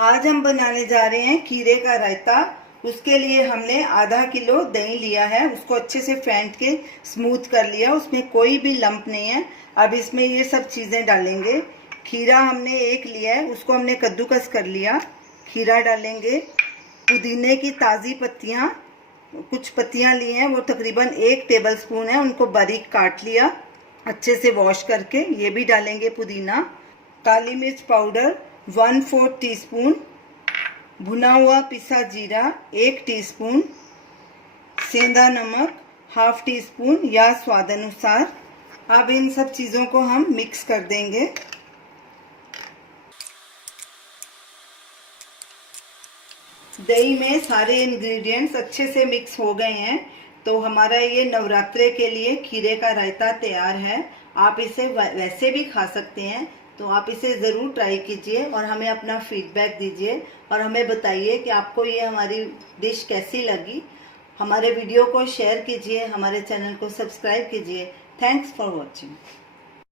आज हम बनाने जा रहे हैं खीरे का रायता। उसके लिए हमने आधा किलो दही लिया है, उसको अच्छे से फेंट के स्मूथ कर लिया, उसमें कोई भी लंप नहीं है। अब इसमें ये सब चीज़ें डालेंगे। खीरा हमने एक लिया है, उसको हमने कद्दूकस कर लिया। खीरा डालेंगे। पुदीने की ताज़ी पत्तियाँ, कुछ पत्तियाँ ली हैं, वो तकरीबन 1 टेबलस्पून है, उनको बारीक काट लिया अच्छे से वॉश करके, ये भी डालेंगे पुदीना। काली मिर्च पाउडर 1/4 टीस्पून, भुना हुआ पिसा जीरा 1 टीस्पून, सेंधा नमक 1/2 टीस्पून या स्वाद अनुसार। अब इन सब चीज़ों को हम मिक्स कर देंगे। दही में सारे इंग्रेडिएंट्स अच्छे से मिक्स हो गए हैं, तो हमारा ये नवरात्रे के लिए खीरे का रायता तैयार है। आप इसे वैसे भी खा सकते हैं, तो आप इसे ज़रूर ट्राई कीजिए और हमें अपना फीडबैक दीजिए और हमें बताइए कि आपको ये हमारी डिश कैसी लगी। हमारे वीडियो को शेयर कीजिए, हमारे चैनल को सब्सक्राइब कीजिए। Thanks for watching.